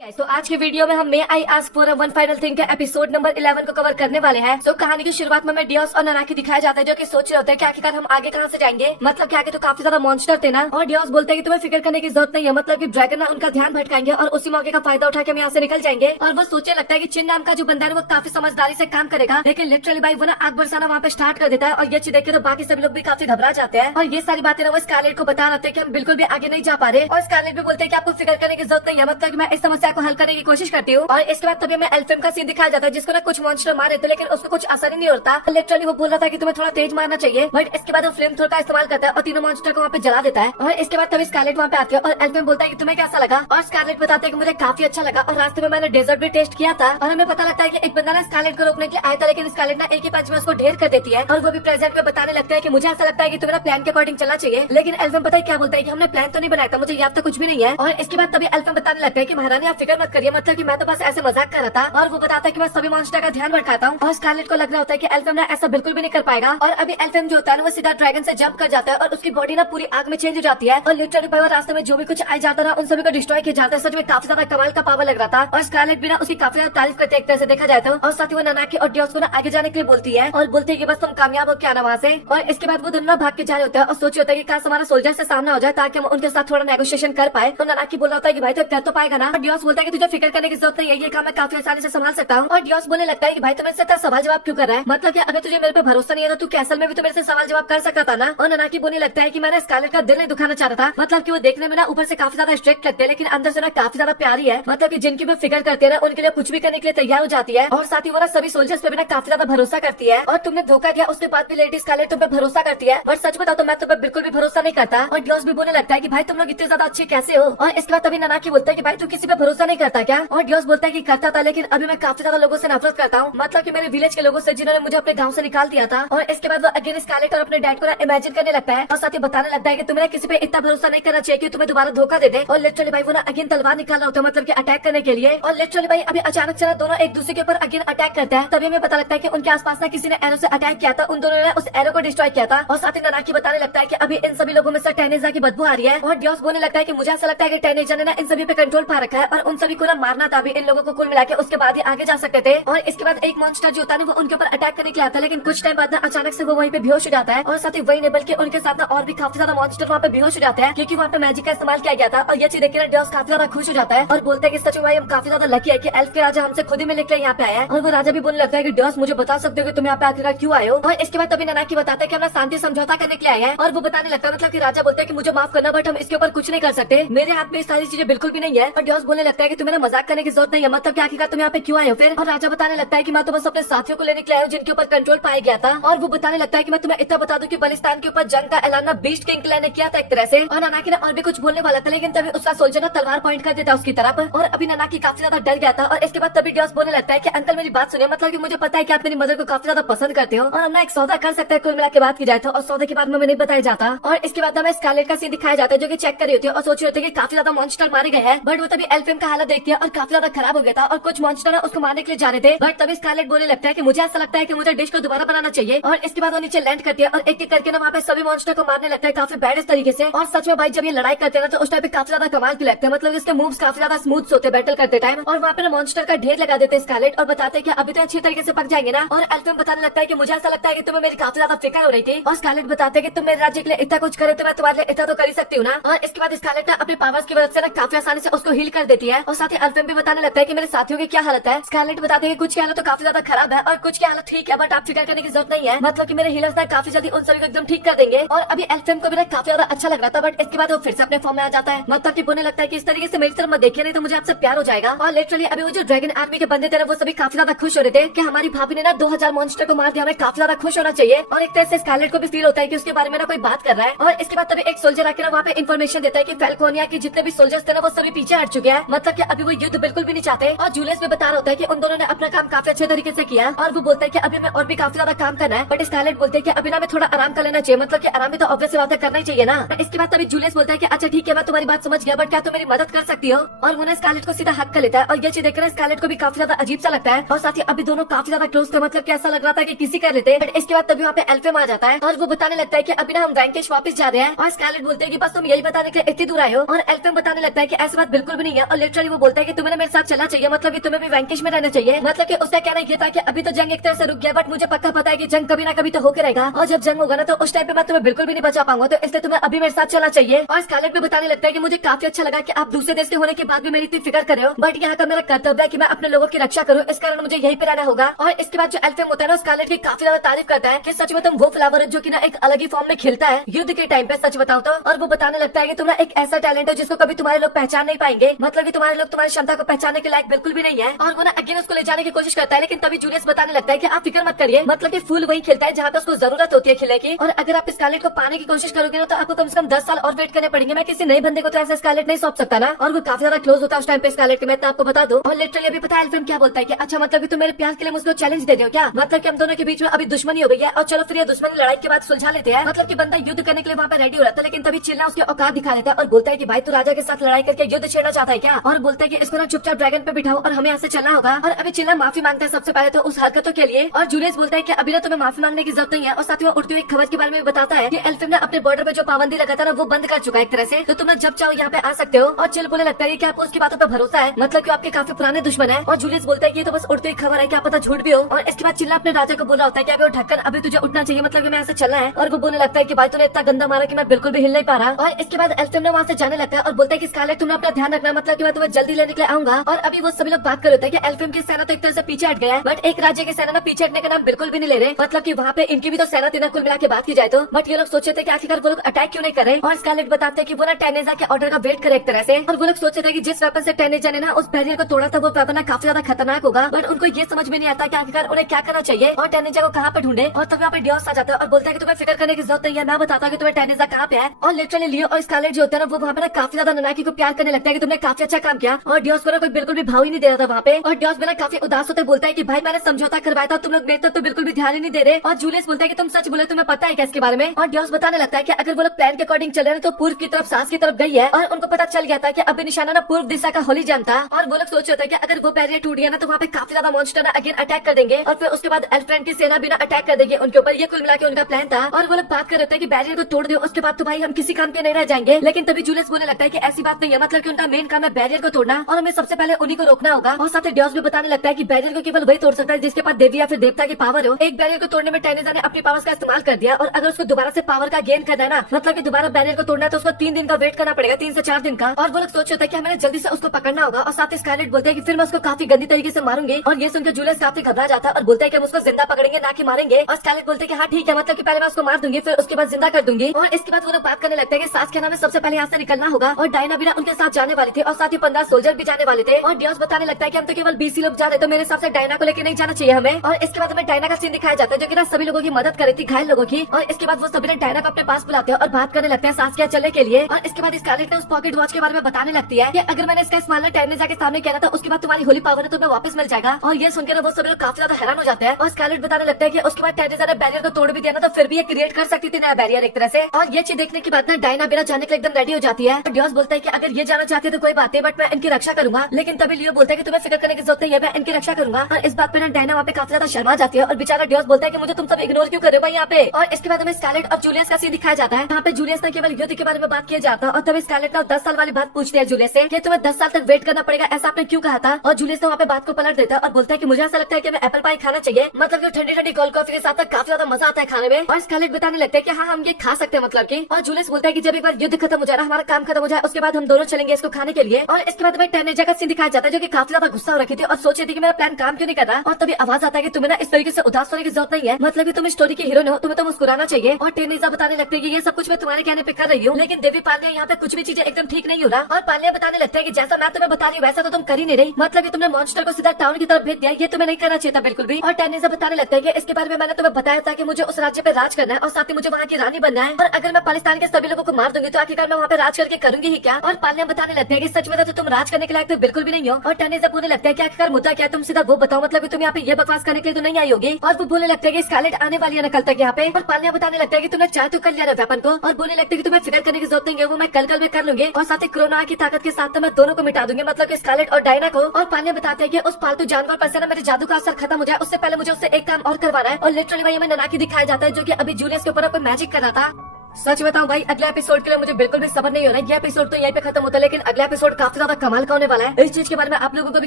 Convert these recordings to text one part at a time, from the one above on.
तो आज के वीडियो में हम may I ask for one final thing के एपिसोड नंबर 11 को कवर करने वाले हैं। तो कहानी की शुरुआत में डियोस और नानाकी दिखाया जाता है जो कि सोच रहे होते हैं कि आखिरकार हम आगे कहां से जाएंगे, मतलब कि आगे तो काफी ज्यादा मॉन्स्टर थे ना। और डियोस बोलते हैं कि तुम्हें फिक्र करने की जरूरत नहीं है, मतलब कि ड्रैगन ना उनका ध्यान भटकाएंगे और उसी मौके का फायदा उठा के हम यहाँ से निकल जाएंगे। और वो सोचने लगता है कि चिन नाम का जो बंदा है वो काफी समझदारी से काम करेगा, लेकिन लिटरली भाई वो ना आग बरसाना वहाँ पे स्टार्ट कर देता है। और ये चीज देखे तो बाकी सभी लोग भी काफी घबरा जाते हैं। और ये सारी बातें ना वो स्कारलेट को बता रहे थे कि हम बिल्कुल भी आगे नहीं जा पा रहे। और स्कारलेट भी बोलते हैं कि आपको फिक्र करने की जरूरत नहीं है, मतलब कि मैं इस समस्या को हल करने की कोशिश करती हूँ। और इसके बाद तभी हमें एल्फेम का सीन दिखाया जाता है जिसको ना कुछ मॉन्स्टर मारे थे, लेकिन उसको कुछ असर ही नहीं होता। लिटरली वो बोल रहा था कि तुम्हें थोड़ा तेज मारना चाहिए, बट इसके बाद वो फ्लेम थ्रोर का इस्तेमाल करता है और तीनों मॉन्स्टर को वहाँ पे जला देता है। और इसके बाद तभी स्कारलेट वहाँ पे आती है और एल्फेम बोलता है कि तुम्हें कैसा लगा। और स्कारलेट बताते हैं कि मुझे काफी अच्छा लगा और रास्ते में मैंने डेजर्ट भी टेस्ट किया था। और हमें पता लगता है कि एक बंदा ना स्कारलेट को रोकने के लिए आया था, लेकिन स्कारलेट ना एक ही पंच में उसको ढेर कर देती है। और वो भी प्रेजेंट में बताने लगता है कि मुझे ऐसा लगता है कि तुम्हें प्लान के अकॉर्डिंग चलना चाहिए। लेकिन एल्फेम पता है क्या बोलता है कि हमने प्लान तो नहीं बनाया था, मुझे याद तो कुछ भी नहीं है। और इसके बाद तभी एल्फेम बताने लगता है कि महारानी आप फिक्र मत करिए, मतलब कि मैं तो बस ऐसे मजाक कर रहा था। और वो बताता है कि मैं सभी मॉन्स्टर का ध्यान भटकाता हूँ। और स्कारलेट को लग रहा होता है कि एल्फेम ना ऐसा बिल्कुल भी नहीं कर पाएगा। और अभी एल्फेम जो होता है वो सीधा ड्रैगन से जंप कर जाता है और उसकी बॉडी ना पूरी आग में चेंज हो जाती है। और लिटरली भाई रास्ते में जो भी कुछ आ जाता है उन सभी को डिस्ट्रॉय किया जाता है। सच में काफी ज्यादा कमाल का पावर लग रहा था। और स्कारलेट भी ना उसकी काफी ज्यादा तारीफ करते एक तरह से देखा जाए तो। और साथ ही वो नानाकी और डियोस को ना आगे जाने के लिए बोलती है और बोलती है कि बस तुम कामयाब हो क्या ना वहाँ से। और इसके बाद वो दोनों भाग के जा रहे होते हैं और सोच होता है कि काश हमारा सोल्जर से सामना हो जाए ताकि हम उनके साथ थोड़ा नेगोशिएशन कर पाए। तो नानाकी बोल रहा होता है कि भाई तो कर तो पाएगा ना। और डियोस बोलता है कि तुझे फिक्र करने की जरूरत नहीं है, ये काम मैं काफी आसानी से संभाल सकता हूँ। और डियोस बोलने लगता है कि भाई तुम इससे सवाल जवाब क्यों कर रहा है, मतलब कि अगर तुझे मेरे पे भरोसा नहीं है तो तू कैसल में भी तो मेरे से सवाल जवाब कर सकता था ना। और नानाकी बोलने लगता है कि मैंने स्कारलेट का दिल नहीं दुखाना चाहता था, मतलब कि वो देखने में ना ऊपर से काफी ज्यादा स्ट्रिक्ट लगते हैं लेकिन अंदर से ना काफी ज्यादा प्यारी है, मतलब कि जिनकी भी फिक्र करते हैं ना उनके लिए कुछ भी करने के लिए तैयार हो जाती है। और साथ ही वो ना सभी सोल्जर्स पे भी ना काफी ज्यादा भरोसा करती है। और तुमने धोखा दिया उसके बाद भी लेडी स्कारलेट तुम पे भरोसा करती है, बट सच बताओ तो मैं तुम पे बिल्कुल भी भरोसा नहीं करता। और डियोस भी बोलने लगता है कि भाई तुम लोग इतने ज्यादा अच्छे कैसे हो। और इसके बाद तभी नानाकी बोलता है कि भाई तू किसी पे भरोसा नहीं करता क्या। और डियोस बोलता है कि करता था, लेकिन अभी मैं काफी ज्यादा लोगों से नफरत करता हूँ, मतलब कि मेरे विलेज के लोगों से जिन्होंने मुझे अपने गांव से निकाल दिया था। और इसके बाद वो अगेन स्कारलेट और अपने डैड को ना इमेजिन करने लगता है और साथ ही बताने लगता है कि तुम्हें किसी पे इतना भरोसा नहीं करना चाहिए कि तुम्हें दोबारा धोखा दे दे। और लिटरली भाई वो ना अगेन तलवार निकाल रहा होता है, मतलब कि अटैक करने के लिए। और लिटरली भाई अभी अचानक से दोनों एक दूसरे के ऊपर अगेन अटैक करते हैं। तभी हमें पता लगता है कि उनके आसपास ना किसी ने एरो से अटैक किया था, उन दोनों ने उस एरो को डिस्ट्रॉय किया था। और साथ ही नानाकी बताने लगता है कि अभी इन सभी लोगों में से टेनेजा की बदबू आ रही है। और डियोस बोलने लगता है कि मुझे ऐसा लगता है कि टेनेजा ने ना इन सभी पे कंट्रोल पा रखा है और उन सभी को ना मारना था अभी इन लोगों को कुल मिला के, उसके बाद ही आगे जा सकते थे। और इसके बाद एक मॉन्स्टर जो होता है वो उनके ऊपर अटैक करने के लिए आता है, लेकिन कुछ टाइम बाद ना अचानक से वो वहीं पे बेहोश हो जाता है। और साथ ही वही नहीं बल्कि उनके साथ ना और भी काफी ज्यादा मॉन्स्टर वहाँ पे बेहोश हो जाते हैं क्योंकि वहाँ पे मैजिक का इस्तेमाल किया गया था। और ये चीज देख के डियोस काफी ज्यादा खुश हो जाता है और बोलते हैं कि सच में भाई हम काफी ज्यादा लकी है कि एल्फ के राजा हमसे खुद ही मिलने के लिए यहाँ पे आया है। और वो राजा भी बोलने लगता है कि डियोस मुझे बता सकते हो कि तुम यहाँ पे आखिरकार क्यों आए हो। और इसके बाद तभी नानाकी बताते हैं कि हम शांति समझौता करने के लिए आए हैं। और वो बताने लगता है, मतलब कि राजा बोलते हैं कि मुझे माफ करना बट हम इसके ऊपर कुछ नहीं कर सकते, मेरे हाथ में ये सारी चीजें बिल्कुल भी नहीं है। और डियोस बोलने लगता है कि तुम्हें मजाक करने की जरूरत नहीं है, मतलब कि आखिरकार तुम यहाँ पे क्यों आए हो फिर। और राजा बताने लगता है कि मैं तो बस अपने साथियों को लेने के लिए आया हूँ जिनके ऊपर कंट्रोल पाया गया था। और वो बताने लगता है कि मैं तुम्हें इतना बता दूं कि बलिस्तान के ऊपर जंग का ऐलान ना बीस्ट किंग ने किया था एक तरह से। और नानाकी ने और भी कुछ बोलने वाला था, लेकिन तभी उसका सोल्जर ना तलवार पॉइंट कर देता उसकी तरफ। और अभी नानाकी काफी ज्यादा डर गया था। और इसके बाद तभी डियोस बोलने लगता है कि अंकल मेरी बात सुनिए, मतलब कि मुझे पता है कि आप मेरी मदर को काफी ज्यादा पसंद करते हो और हम ना एक सौदा कर सकते हैं कुल मिला के बात की जाए तो। और सौदे के बाद में नहीं बताया जाता। और इसके बाद हमें स्कारलेट का सीन दिखाया जाता है जो कि चेक कर रही होती है और सोच रही होती है कि काफी ज्यादा मॉन्स्टर मारे गए हैं। बट वो तभी एल्फेम का हालत देखती है और काफी ज्यादा खराब हो गया था और कुछ मॉन्स्टर उसको मारने के लिए जा रहे थे। बट तभी स्कारलेट बोलने लगता है कि मुझे ऐसा लगता है कि मुझे डिश को दोबारा बनाना चाहिए। और इसके बाद वो नीचे लैंड करती है और एक एक करके ना वहाँ पे सभी मॉन्स्टर को मारने लगता है काफी बैड तरीके से। और सच में भाई जब ये लड़ाई करते हैं ना तो उस टाइम पे काफी ज्यादा कमाल की लगता है, मतलब इसके मूव्स काफी ज्यादा स्मूथ होते हैं बैटल करते टाइम। और वहाँ पे मॉन्स्टर का ढेर लगा देते हैं स्कारलेट और बताते हैं कि अभी तो अच्छी तरीके से पक जाएंगे ना। और एल्फेम बताने लगता है कि मुझे ऐसा लगता है कि तुम्हें मेरी काफी ज्यादा फिक्र हो रही थी। और स्कारलेट बताते हैं कि तुम मेरे राज्य के लिए इतना कुछ करे तो मैं तुम्हारे लिए इतना तो कर ही सकती हूँ ना। और इसके बाद स्कारलेट ना अपने पावर्स की वजह से ना काफी आसानी से उसको हील कर देती है। और साथ ही एल्फेम भी बताने लगता है कि मेरे साथियों की क्या हालत है। स्कारलेट बताते हैं कि कुछ की हालत तो काफी ज्यादा खराब है और कुछ की हालत ठीक है, बट आप फिक्र करने की जरूरत नहीं है, मतलब कि मेरे हीलर्स ना काफी जल्दी उन सभी को एकदम ठीक कर देंगे। और अभी एल्फेम को भी ना काफी ज्यादा अच्छा लग रहा था, बट इसके बाद वो फिर से अपने फॉर्म में आ जाता है, मतलब कि बोलने लगता है कि इस तरीके से मेरी तरफ मत देखिए नहीं तो मुझे आपसे प्यार हो जाएगा। और लिटरली अभी वो जो ड्रैगन आर्मी के बंदे थे वो सभी काफी ज्यादा खुश हो रहे थे कि हमारी भाभी ने ना 2000 मॉन्स्टर को मार दिया, हमें काफी ज्यादा खुश होना चाहिए। और एक तरह से स्कारलेट को भी फील होता है कि उसके बारे में ना कोई बात कर रहा है। और इसके बाद तभी एक सोल्जर आके ना वहाँ पे इन्फॉर्मेशन देता है कि फैल्कोनिया के जितने भी सोल्जर्स थे ना वो सभी पीछे हट चुके हैं, मतलब कि अभी वो युद्ध बिल्कुल भी नहीं चाहते। और जूलियस भी बता रहा होता है कि उन दोनों ने अपना काम काफी अच्छे तरीके से किया। और वो बोलता है कि अभी हमें और भी काफी ज्यादा काम करना है, बट स्कारलेट बोलते हैं कि अभी ना हमें थोड़ा आराम कर लेना चाहिए, मतलब कि आराम भी तो ऑब्वियस बात है करना ही चाहिए ना। इसके बाद तभी जूलियस बोलता है कि अच्छा ठीक है मैं तुम्हारी बात समझ गया, बट क्या तुम मेरी मदद कर सकती हो। और वो स्कारलेट को सीधा हक कर लेता है और ये चीज देखकर स्कारलेट को भी काफी ज्यादा अजीब सा लगता है। और साथ ही अभी दोनों काफी ज्यादा क्लोज थे, मतलब कि ऐसा लग रहा था कि किसी कर लेते। बट इसके बाद तभी वहाँ पे एल्फेम आ जाता है और वो बताने लगता है कि अभी ना हम वैंकेश वापस जा रहे हैं। और स्कारलेट बोलते हैं कि बस तुम यही बताने के लिए इतनी दूर आए हो। और एल्फेम बताने लगता है कि ऐसी बात बिल्कुल भी नहीं है। और लिटरली वो बोलता है कि तुम्हें मेरे साथ चलना चाहिए, मतलब कि तुम्हें भी वैंकिश में रहना चाहिए। मतलब कि उसका कहना ये था कि अभी तो जंग एक तरह से रुक गया, बट मुझे पक्का पता है कि जंग कभी ना कभी तो होकर रहेगा, और जब जंग होगा ना तो उस टाइम पे मैं तुम्हें बिल्कुल भी नहीं बचा पाऊंगा, तो इसलिए तुम्हें अभी मेरे साथ चलना चाहिए। और स्कारलेट भी बताने लगता है कि मुझे काफी अच्छा लगा कि आप दूसरे देश के होने के बाद भी मेरी इतनी फिक्र कर रहे हो, बट यहाँ का मेरा कर्तव्य है कि मैं अपने लोगों की रक्षा करूँ, इस कारण मुझे यहीं पे रहना होगा। और इसके बाद जो एल्फेम होता है ना, स्कारलेट की काफी ज्यादा तारीफ करता है कि सच में तुम वो फ्लावर हो जो कि ना एक अलग ही फॉर्म में खिलता है युद्ध के टाइम पे, सच बताओ तो। और वो बताने लगता है कि तुम्हारा एक ऐसा टैलेंट है जिसको कभी तुम्हारे लोग पहचान नहीं पाएंगे, मतलब कि तुम्हारे लोग तुम्हारी क्षमता को पहचानने के लायक बिल्कुल भी नहीं है। और वो ना अगेन उसको ले जाने की कोशिश करता है, लेकिन तभी जूलियस बताने लगता है कि आप फिक्र मत करिए, मतलब कि फूल वही खिलता है जहाँ पे उसको जरूरत होती है खिले की, और अगर आप स्कारलेट को पाने की कोशिश करोगे ना तो आपको कम से कम 10 साल और वेट करने पड़ेंगे। मैं किसी नए बंदे को तो ऐसा स्कारलेट नहीं सौंप सकता ना। और वो काफी ज्यादा क्लोज होता है उस टाइम पे स्कारलेट के, मैं तो आपको बता दूं। और लिटरली अभी पता है एल्फेम क्या बोलता है कि अच्छा मतलब कि तुम मेरे प्यार के लिए मुझको चैलेंज दे रहे हो क्या, मतलब कि हम दोनों के बीच में अभी दुश्मनी हो गई है और चलो फिर ये दुश्मनी लड़ाई के बाद सुलझा लेते हैं। मतलब कि बंदा युद्ध करने के लिए वहाँ पे रेडी हो रहा था, लेकिन तभी चिल्ला उसके औकात दिखा देता है और बोलता है कि भाई तू राजा के साथ लड़ाई करके युद्ध छेड़ना चाहता है क्या, और बोलता है कि इसको ना चुपचाप ड्रैगन पे बिठाओ और हमें यहाँ से चलना होगा। और अभी चिल्ला माफी मांगता है सबसे पहले तो उस हरकतों के लिए, और जूलियस बोलता है कि अभी ना तुम्हें माफी मांगने की जरूरत नहीं है। और साथ ही वो उड़ती हुई खबर के बारे में बताता है कि एल्फेम ने अपने बॉर्डर पे जो पाबंदी लगा था ना वो बंद कर चुका है एक तरह से, तो तुम लोग जब चाहो यहाँ पे आ सकते हो। और चिल बोलने लगता है कि आपको उसकी बातों पर भरोसा है, मतलब कि आपके काफी पुराने दुश्मन है। और जूलियस बोलता है कि ये तो बस उड़ती हुई खबर है, क्या पता झूठ भी हो। और इसके बाद चिल्ला अपने राजा को बोला होता है कि अभी वो ढक्कन अभी तुझे उठना चाहिए, मतलब कि मैं ऐसे चलना है। और वो बोलने लगता है कि भाई तूने इतना गंदा मारा कि मैं बिल्कुल भी हिल नहीं पा रहा। और इसके बाद एल्फेम ने वहाँ से जाने लगता है और बोलता है कि स्कारलेट तुमने अपना ध्यान रखना, मतलब कि मैं तुम्हें जल्दी लेने के लिए आऊंगा। और अभी वो सभी लोग बात कर रहे हैं कि एल्फेम की सेना तो एक तरह से पीछे हट गया है, बट एक राज्य की सेना ना पीछे हटने का नाम बिल्कुल भी नहीं ले रहे, मतलब कि वहाँ पे इनकी भी तो सेना थी ना कुल मिला के बात की जाए तो। बट ये लोग सोचे थे कि आखिरकार वो लोग अटैक क्यों नहीं कर रहे। और स्कारलेट बताते हैं कि वो ना टेनेजा के ऑर्डर का वेट करे एक तरह से, और वो लोग सोचे थे कि जिस वेपन से टेनेजा ने ना उस बैरियर को तोड़ा था वो वेपन काफी ज्यादा खतरनाक होगा, बट उनको ये समझ में नहीं आता कि आखिरकार उन्हें क्या करना चाहिए और टेनेजा को कहाँ पे ढूंढे। और तब यहाँ पे डियोस आ जाता है और बोलता है कि तुम्हें फिक्र करने की जरूरत नहीं है, मैं बताता हूँ कि तुम्हें टेनेजा कहाँ पे है। और लिटरली लियो और स्कारलेट जो होता है ना वो वहाँ पे ना काफी ज्यादा ननाकी को प्यार करने लगता है कि तुमने काफी अच्छा काम किया, और डियोस को ना कोई बिल्कुल भी भाव ही नहीं दे रहा था वहाँ पे। और डियोस भी ना काफी उदास होते बोलता है कि भाई मैंने समझौता करवाया था, तुम लोग मेरे तक तो बिल्कुल भी ध्यान ही नहीं दे रहे। और जूलियस बोलता है कि तुम सच बोले, तुम्हें पता है क्या इसके बारे में। और डियोस बताने लगता है कि अगर वो लोग प्लान के अकॉर्डिंग चल रहे हैं तो पूर्व की तरफ सास की तरफ गई है, और उनको पता चल गया था कि अभी निशाना ना पूर्व दिशा का होली जम था। और वो लोग सोच रहे थे कि अगर वो बैरियर टूट गया ना तो वहाँ पे काफी ज्यादा मॉन्स्टर ना अगेन अटैक कर देंगे, और फिर उसके बाद एल्फ्रेंड की सेना भी ना अटैक कर देंगे उनके ऊपर। ये कुल मिला के उनका प्लान था। और वो लोग बात कर रहे थे कि बैरियर को तोड़ दो, उसके बाद तो भाई हम किसी काम के नहीं रह जाएंगे। लेकिन तभी जूलियस बोलने लगता है कि ऐसी बात नहीं है, मतलब कि उनका मेन काम है बैरियर को तोड़ना, और हमें सबसे पहले उन्हीं को रोकना होगा। और साथ ही डियोस भी बताने लगता है कि बैरियर को केवल वही तोड़ सकता है जिसके पास देवी या फिर देवता की पावर हो। एक बैरियर को तोड़ने में टेनेजा ने अपनी पावर्स का इस्तेमाल कर दिया, और अगर उसको दोबारा से पावर का गेन करना है ना, मतलब कि दोबारा बैरियर को तोड़ना है तो उसको 3 दिन का वेट करना पड़ेगा, 3 से 4 दिन का। और वो लोग सोच रहे थे कि हमें जल्दी से उसको पकड़ना होगा। और साथ ही स्कारलेट बोलते हैं कि फिर मैं उसको काफी गंदी तरीके से मारूंगी। और ये सुनकर जूलियस काफी घबरा जाता है और बोलता है कि हम उसको जिंदा पकड़ेंगे ना कि मारेंगे। और स्कारलेट बोलते हैं कि हाँ ठीक है, मतलब कि पहले मैं उसको मार दूंगी फिर उसके बाद जिंदा कर दूंगी। और इसके बाद वो लोग बात करने लगते हैं कि सास के नाम में सबसे पहले यहाँ से निकलना होगा, और डायना भी ना उनके साथ जाने वाली थी, और साथ ही 15 सोल्जर भी जाने वाले थे। और डियोस बताने लगता है कि हम तो केवल 20 लोग जा रहे, तो मेरे हिसाब से डायना को लेकर नहीं जाना चाहिए हमें। और इसके बाद हमें डायना का सीन दिखाया जाता है जो कि ना सभी लोगों की मदद कर रही थी, घायल लोगों की। और इसके बाद वो सभी ने डायना को अपने पास बुलाते हैं और बात करने लगते हैं सांस क्या चलने के लिए। और इसके बाद स्कारलेट ने उस पॉकेट वॉच के बारे में बताने लगती है कि अगर मैंने इसका इस्तेमाल टेनेजा के सामने किया था उसके बाद तुम्हारी होली पावर है तुम्हें वापस मिल जाएगा। और ये सुनकर ना वो सभी लोग काफी ज्यादा हैरान हो जाते हैं। और स्कारलेट बताने लगता है कि उसके बाद टेनेजा ने बैरियर को तोड़ भी दिया ना तो फिर भी ये क्रिएट कर सकती थी नया बैरियर एक तरह से। और ये चीज देखने की बात ना डायना बिना जाने के लिए एकदम रेडी हो जाती है। डियोस बोलता है कि अगर ये जाना चाहते तो कोई बात नहीं, बट मैं इनकी रक्षा करूंगा। लेकिन तभी लियो बोलता है कि तुम्हें फिक्र करने की जरूरत नहीं है, मैं इनकी रक्षा करूंगा। और इस बात पे ना डायना वहाँ पे काफी ज्यादा शर्मा जाती है, और बेचारा डियोस बोलता है कि मुझे तुम सब इग्नोर क्यों कर रहे हो भाई यहाँ पे। और इसके बाद हमें स्कारलेट और जूलियस का सीन दिखाया जाता है। यहाँ पे जूलियस ने केवल युद्ध के बारे में बात किया जाता है, और तभी स्कारलेट ना 10 साल वाली बात पूछती है जूलियस से कि तुम्हें 10 साल तक वेट करना पड़ेगा, ऐसा आपने क्यों कहा था। और जूलियस ने वहाँ पे बात को पलट देता है और बोलता है कि मुझे ऐसा लगता है कि मैं एप्पल पाई खाना चाहिए, मतलब कि ठंडी ठंडी कोल्ड कॉफी के साथ काफी ज्यादा मजा आता है खाने में। और स्कारलेट बताने लगता है कि हाँ हम ये खा सकते हैं, मतलब की। और जूलियस बोलता है कि जब एक बार युद्ध खत्म हो जाए ना, हमारा काम खत्म हो जाए, उसके बाद हम दोनों चलेंगे इसको खाने के लिए। और इसके बाद हमें टेनेजा का सीन दिखाया जाता है जो कि काफी ज्यादा गुस्सा हो रखी थी और सोच रही थी कि मेरा प्लान काम क्यों नहीं कर रहा। और तभी आवाज आता है कि तुम्हें ना इस तरीके से उदास होने की जरूरत नहीं है, मतलब कि तुम स्टोरी के हीरो हो, तुम्हें तो मुस्कुराना चाहिए। और टेनेजा बताने लगते हैं कि ये सब कुछ मैं तुम्हारे कहने पे कर रही हूँ, लेकिन देवी पालिया यहाँ पे कुछ भी चीजें एकदम ठीक नहीं हो रहा। और पालिया बताने लगता है कि जैसा मैं तुम्हें बता रही हूँ वैसा तो तुम कर ही नहीं रही, मतलब कि तुमने मॉन्स्टर को सीधा टाउन की तरफ भेज दिया, ये तुम्हें नहीं करना चाहिए था बिल्कुल भी। और टेनेजा बताने लगता है कि इसके बारे में मैंने तुम्हें बताया था कि मुझे उस राज्य पे राज करना है, और साथ ही मुझे वहाँ की रानी बनना है। और अगर मैं पाकिस्तान के सभी लोगों को मार दूंगी तो आखिरकार मैं वहाँ पे राज करके करूंगी ही क्या। और पालिया बताने लगते हैं कि सच में तो तुम राज करने के लायक तो बिल्कुल भी नहीं हो। और टेनेजा बोलने लगता है कि आखिरकार मुद्दा क्या है, तुम सीधा वो बताओ, मतलब कि तुम यहाँ पे ये बकवास करने के लिए तो नहीं आई होगी। और वो बोलने लगता है कि स्कारलेट आने वाली है ना कल तक यहाँ पे। और पालिया बताने लगता है कि तुमने चाहे तो कर लिया वेपन को, और बोलने लगता है कि तुम्हें फिक्र करने की जरूरत नहीं है, वो मैं कल में कर लूंगी। और साथ ही क्रोना की ताकत के साथ तो मैं दोनों को मिटा दूंगी, मतलब कि स्कारलेट और डायना को। और पालिया बताते हैं कि उस पालतू जानवर पर से ना मेरे जादू का असर खत्म हो जाए उससे पहले मुझे उससे एक काम और करवाना है। और लिटरली वही हमें ननाकी दिखाया जाता है जो कि अभी जूलियस के ऊपर कोई मैजिक कर रहा था। सच बताऊं भाई, अगले एपिसोड के लिए मुझे बिल्कुल भी सब्र नहीं हो रहा है। ये एपिसोड तो यहीं पे खत्म होता है, लेकिन अगला एपिसोड काफी ज्यादा कमाल का होने वाला है। इस चीज के बारे में आप लोगों को भी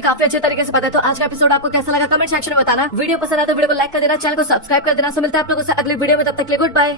काफी अच्छे तरीके से पता है। तो आज का एपिसोड आपको कैसा लगा कमेंट सेक्शन में बताना। वीडियो पसंद आया तो वीडियो को लाइक कर देना, चैनल को सब्सक्राइब कर देना। सो मिलता है आप लोगों से अगली वीडियो में, तब तक के लिए गुड बाय।